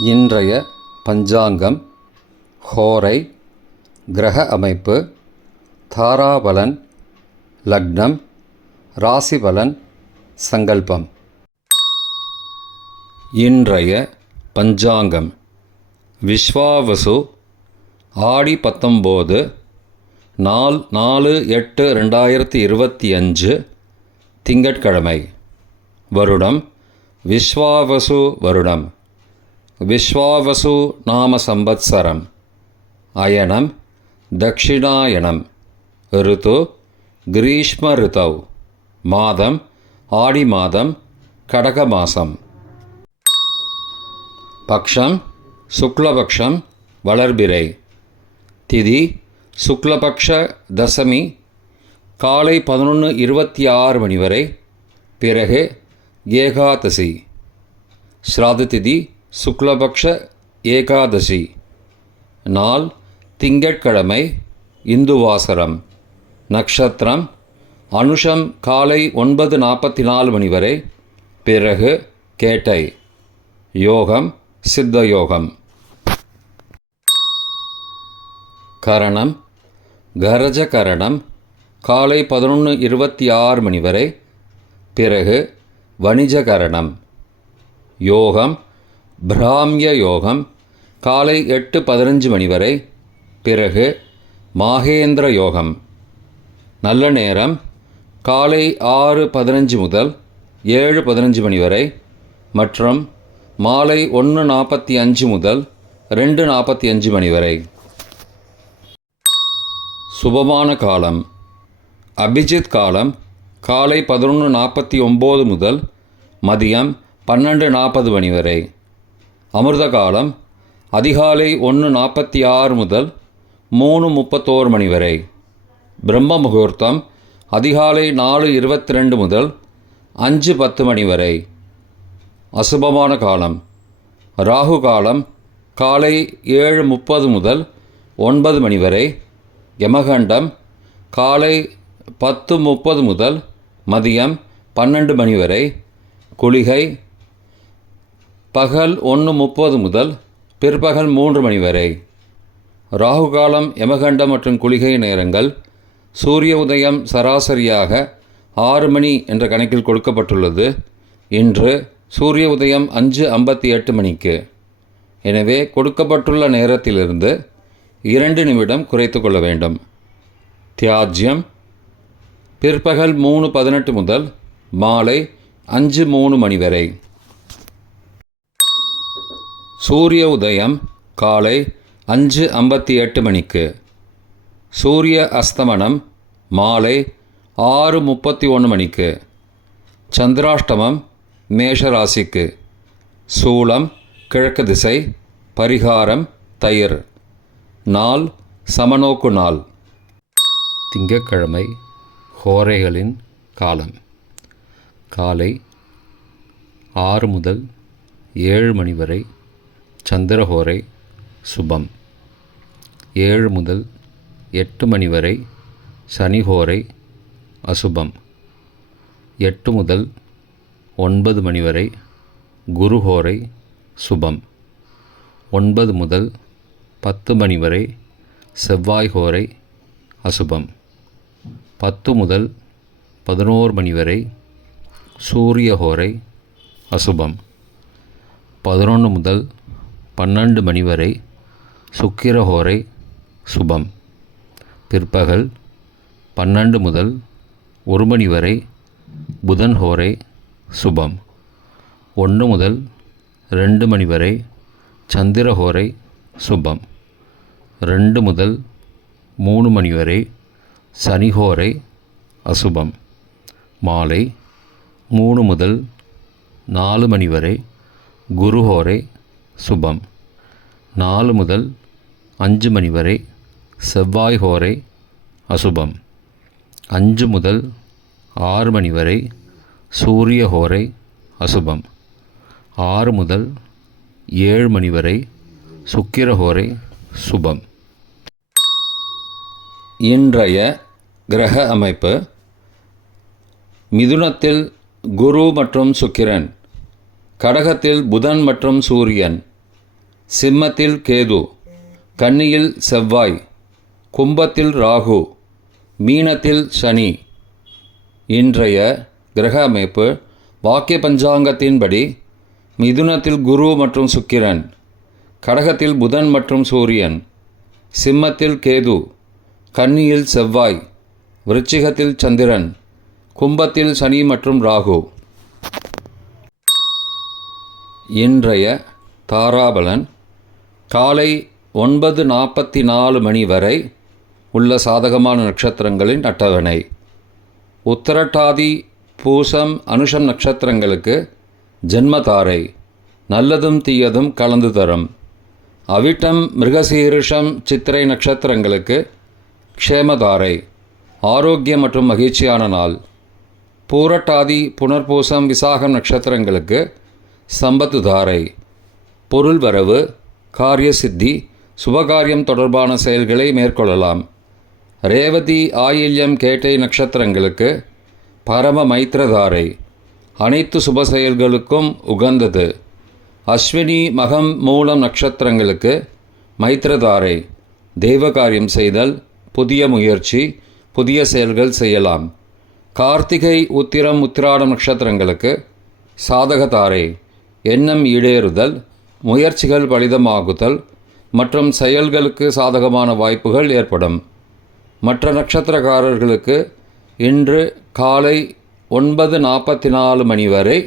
இன்றைய பஞ்சாங்கம், ஹோரை, கிரக அமைப்பு, தாராபலன், லக்னம், ராசிபலன், சங்கல்பம். இன்றைய பஞ்சாங்கம் விஸ்வாவசு, ஆடி 19, நாள் 4/8/2025, திங்கட்கிழமை. வருடம் விஸ்வாவசு வருடம். விஸ்வாவசு நாம சம்பத்சரம். அயனம் தக்ஷிணாயனம். ரிது கிரீஷ்ம ரிதௌ. மாதம் ஆடி மாதம், கடக மாசம். பக்ஷம் சுக்லபக்ஷம், வளர்பிறை. திதி சுக்லபக்ஷ தசமி, காலை 11:26 மணி வரை. பிறகு ஏகாதசி. ஸ்ராத திதி சுக்லபக்ஷ ஏகாதசி. நாள் திங்கட்கிழமை, இந்துவாசரம். நக்ஷத்திரம் அனுஷம், காலை 9:44 மணி வரை. பிறகு கேட்டை. யோகம் சித்த யோகம். கரணம் கரஜ கரணம், காலை 11:26 மணி வரை. பிறகு வணிஜ கரணம். யோகம் பிராம்ய யோகம், காலை 8:15 மணி வரை. பிறகு மாகேந்திர யோகம். நல்ல நேரம் காலை 6:15 முதல் 7:15 மணி வரை மற்றும் மாலை 1:45 முதல் 2:45 மணி வரை. சுபமான காலம் அபிஜித் காலம், காலை 11:49 முதல் மதியம் 12:40 மணி வரை. அமிர்த காலம் அதிகாலை 1:46 முதல் 3:31 மணி வரை. பிரம்ம முகூர்த்தம் அதிகாலை 4:22 முதல் 5:10 மணி வரை. அசுபமான காலம் ராகு காலம், காலை 7:30 முதல் 9 மணி வரை. யமகண்டம் காலை 10:30 முதல் மதியம் 12 மணி வரை. குளிகை பகல் 1:30 முதல் பிற்பகல் 3 மணி வரை. ராகு காலம், யமகண்டம் மற்றும் குளிகை நேரங்கள். சூரிய உதயம் சராசரியாக 6 மணி என்ற கணக்கில் கொடுக்கப்பட்டுள்ளது. இன்று சூரிய உதயம் 5:58 மணிக்கு. எனவே கொடுக்கப்பட்டுள்ள நேரத்திலிருந்து 2 நிமிடம் குறைத்து கொள்ள வேண்டும். தியாஜ்யம் பிற்பகல் 3:18 முதல் மாலை 5:03 மணி வரை. சூரிய உதயம் காலை 5:58 மணிக்கு. சூரிய அஸ்தமனம் மாலை 6:31 மணிக்கு. சந்திராஷ்டமம் மேஷராசிக்கு. சூலம் கிழக்கு திசை. பரிகாரம் தயிர். நாள் சமநோக்கு நாள். திங்கட்கிழமை ஹோரைகளின் காலம். காலை 6 முதல் 7 மணி வரை சந்திரஹோரை சுபம். 7 முதல் 8 மணி வரை சனிஹோரை அசுபம். 8 முதல் 9 மணி வரை குருஹோரை சுபம். 9 முதல் 10 மணி வரை செவ்வாய்ஹோரை அசுபம். 10 முதல் 11 மணி வரை சூரியஹோரை அசுபம். 11 முதல் 12 மணி வரை சுக்கிரஹோரை சுபம். பிற்பகல் 12 முதல் 1 மணி வரை புதன்ஹோரை சுபம். 1 முதல் 2 மணி வரை சந்திரஹோரை சுபம். 2 முதல் 3 மணி வரை சனிஹோரை அசுபம். மாலை 3 முதல் 4 மணி வரை குருஹோரை சுபம். 4 முதல் 5 மணி வரை செவ்வாய்ஹோரை அசுபம். 5 முதல் 6 மணி வரை சூரியஹோரை அசுபம். 6 முதல் 7 மணி வரை சுக்கிரஹோரை சுபம். இன்றைய கிரக அமைப்பு. மிதுனத்தில் குரு மற்றும் சுக்கிரன், கடகத்தில் புதன் மற்றும் சூரியன், சிம்மத்தில் கேது, கன்னியில் செவ்வாய், கும்பத்தில் ராகு, மீனத்தில் சனி. இன்றைய கிரக அமைப்பு வாக்கிய பஞ்சாங்கத்தின்படி மிதுனத்தில் குரு மற்றும் சுக்கிரன், கடகத்தில் புதன் மற்றும் சூரியன், சிம்மத்தில் கேது, கன்னியில் செவ்வாய், விருச்சிகத்தில் சந்திரன், கும்பத்தில் சனி மற்றும் ராகு. இன்றைய தாராபலன் காலை 9:44 மணி வரை உள்ள சாதகமான நட்சத்திரங்களின் அட்டவணை. உத்திரட்டாதி பூசம் அனுஷம் நட்சத்திரங்களுக்கு ஜென்மதாரை, நல்லதும் தீயதும் கலந்து தரும். அவிட்டம் மிருகசீரிஷம் சித்திரை நட்சத்திரங்களுக்கு க்ஷேமதாரை, ஆரோக்கியம் மற்றும் மகிழ்ச்சியான நாள். பூரட்டாதி புனர்பூசம் விசாகம் நட்சத்திரங்களுக்கு சம்பத்து தாரை, பொருள் வரவு, காரிய சித்தி, சுபகாரியம் தொடர்பான செயல்களை மேற்கொள்ளலாம். ரேவதி ஆயில்யம் கேட்டை நட்சத்திரங்களுக்கு பரம மைத்திரதாரை, அனைத்து சுப செயல்களுக்கும் உகந்தது. அஸ்வினி மகம் மூலம் நட்சத்திரங்களுக்கு மைத்திரதாரை, தெய்வகாரியம் செய்தல், புதிய முயற்சி, புதிய செயல்கள் செய்யலாம். கார்த்திகை உத்திரம் உத்திராடம் நட்சத்திரங்களுக்கு சாதகதாரை, எண்ணம் ஈடேறுதல், முயற்சிகள் பலிதமாகுதல் மற்றும் செயல்களுக்கு சாதகமான வாய்ப்புகள் ஏற்படும். மற்ற நட்சத்திரக்காரர்களுக்கு இன்று காலை 9:44 மணி வரை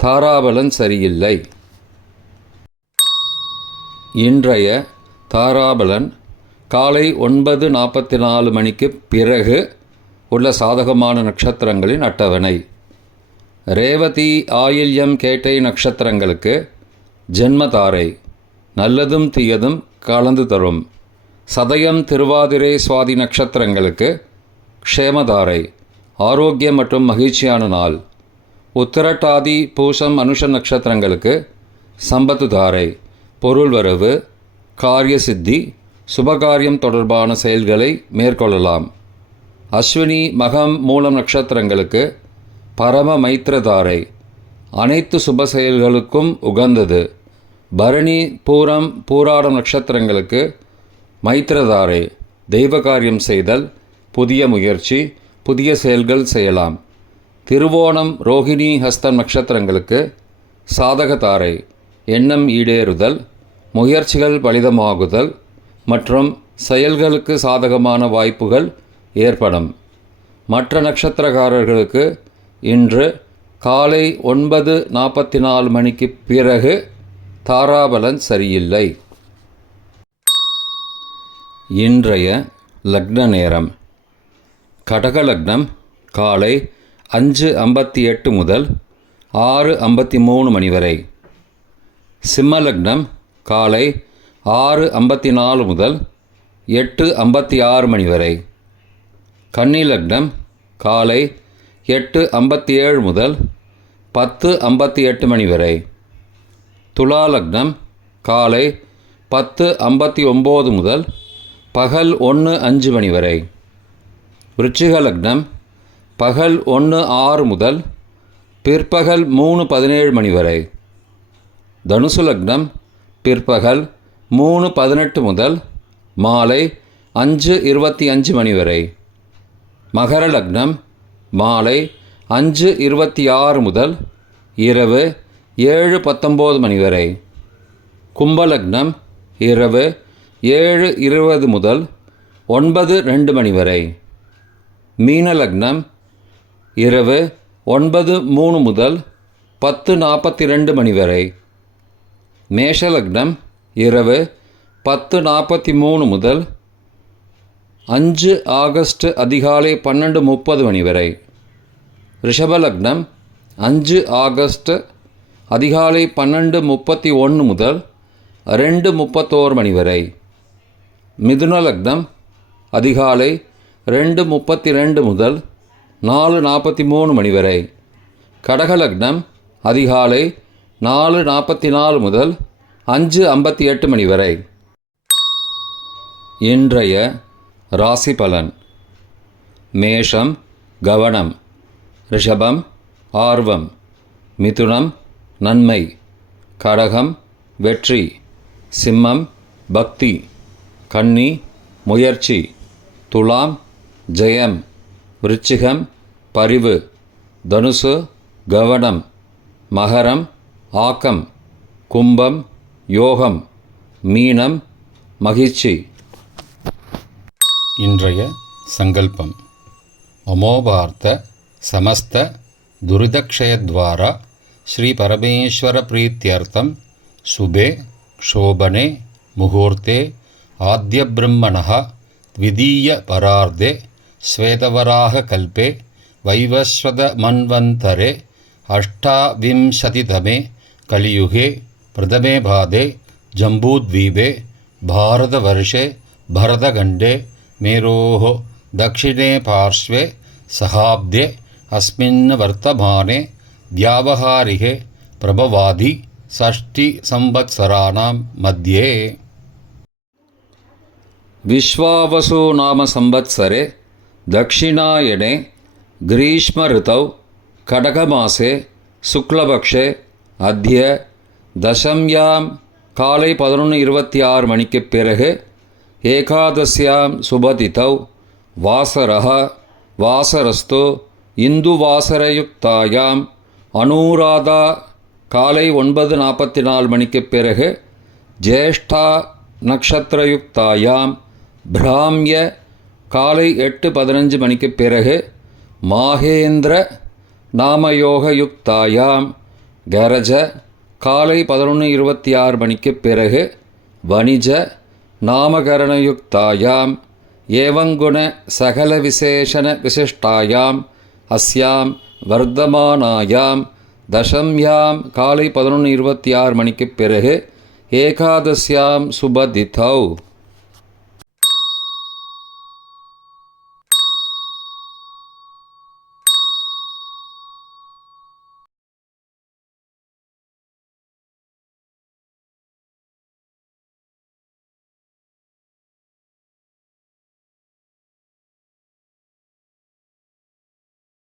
தாராபலன் சரியில்லை. இன்றைய தாராபலன் காலை 9:44 மணிக்கு பிறகு உள்ள சாதகமான நட்சத்திரங்களின் அட்டவணை. ரேவதி ஆயில்யம் கேட்டை நட்சத்திரங்களுக்கு ஜென்மதாரை, நல்லதும் தீயதும் கலந்து தரும். சதயம் திருவாதிரை சுவாதி நட்சத்திரங்களுக்கு க்ஷேமதாரை, ஆரோக்கியம் மற்றும் மகிழ்ச்சியான நாள். உத்திரட்டாதி பூசம் அனுஷ நட்சத்திரங்களுக்கு சம்பத்து தாரை, பொருள் வரவு, காரிய சித்தி, சுபகாரியம் தொடர்பான செயல்களை மேற்கொள்ளலாம். அஸ்வினி மகம் மூலம் நட்சத்திரங்களுக்கு பரம மைத்திரதாரை, அனைத்து சுப செயல்களுக்கும் உகந்தது. பரணி பூரம் பூராடம் நட்சத்திரங்களுக்கு மைத்திரதாரை, தெய்வகாரியம் செய்தல், புதிய முயற்சி, புதிய செயல்கள் செய்யலாம். திருவோணம் ரோகிணி ஹஸ்தம் நட்சத்திரங்களுக்கு சாதகதாரை, எண்ணம் ஈடேறுதல், முயற்சிகள் பலிதமாகுதல் மற்றும் செயல்களுக்கு சாதகமான வாய்ப்புகள் ஏற்படும். மற்ற நட்சத்திரக்காரர்களுக்கு இன்று காலை 9:44 மணிக்கு பிறகு தாராபலன் சரியில்லை. இன்றைய லக்ன நேரம். கடக லக்னம் காலை 5:58 முதல் 6:53 மணி வரை. சிம்ம லக்னம் காலை 6:54 முதல் 8:56 மணி வரை. கன்னி லக்னம் காலை 8:57 முதல் 10:58 மணி வரை. துலா லக்னம் காலை 10:59 முதல் பகல் 1:05 மணி வரை. விருச்சிக லக்னம் பகல் 1:06 முதல் பிற்பகல் 3:17 மணி வரை. தனுசு லக்னம் பிற்பகல் 3:18 முதல் மாலை 5:25 மணி வரை. மகர லக்னம் மாலை 5:26 முதல் இரவு 7:19 மணி வரை. கும்பலக்னம் இரவு 7:20 முதல் 9:02 மணி வரை. மீன லக்னம் இரவு 9:03 முதல் 10:42 மணி வரை. மேஷ லக்னம் இரவு 10:43 முதல் 5 ஆகஸ்ட் அதிகாலை 12:30 மணி வரை. ரிஷப லக்னம் 5 ஆகஸ்ட் அதிகாலை 12:31 முதல் 2:31 மணி வரை. மிதுன லக்னம் அதிகாலை 2:32 முதல் 4:43 மணி வரை. கடக லக்னம் அதிகாலை 4:44 முதல் 5:58 மணி வரை. இன்றைய ராசி பலன். மேஷம் கவனம், ரிஷபம் ஆர்வம், மிதுனம் நன்மை, கடகம் வெற்றி, சிம்மம் பக்தி, கன்னி முயற்சி, துலாம் ஜெயம், விருச்சிகம் பரிவு, தனுசு கவனம், மகரம் ஆக்கம், கும்பம் யோகம், மீனம் மகிழ்ச்சி. இன்றைய சங்கல்பம். அமோபார்த்த சமஸ்த துரிதக்ஷயத்வாரா ஸ்ரீ பரமேஸ்வர பிரீத்தியர்த்தம் சுபே க்ஷோபனே முகூர்த்தே ஆத்ய பிரம்மணः த்விதீய பரார்த்தே ஸ்வேதவராக கல்பே வைவஸ்வத மன்வந்தரே அஷ்டாவிம்சதிதமே கலியுகே பிரதமே பாதே ஜம்பூத்வீபே பாரதவர்ஷே பரதகண்டே மேரோः दक्षिणे पार्श्वे सहाब्दे अस्मिन् वर्तमाने व्यावहारिके प्रभवादि षष्टिसंवत्सराणां मध्ये विश्वावसु नाम संवत्सरे दक्षिणायने ग्रीष्म ऋतौ கடகமாசே சுக்லபக்ஷே அத்ய தசம்யாம் காலை 11:26 மணிக்குப் பிறகு ஏகாதசியாம் சுபதிதௌ வாசரஹ வாசரஸ்து இந்து வாசரயுக்தாயாம் அனுராதா காலை 9:44 மணிக்குப் பிறகு ஜேஷ்டா நக்ஷத்திரயுக்தாயாம் பிராம்ய காலை 8:15 மணிக்குப் பிறகு மாகேந்திர நாமயோகயுக்தாயாம் கரஜ காலை 11:26 மணிக்குப் பிறகு வணிஜ நாமகரணயுக்தாயாம் ஏவங்குண சகல விசேஷண விசிஷ்டாயாம் அஸ்யாம் வர்த்தமானாயாம் தசம்யாம் காலை 11:26 மணிக்குப் பிறகு ஏகாதசியாம் சுபதிதௌ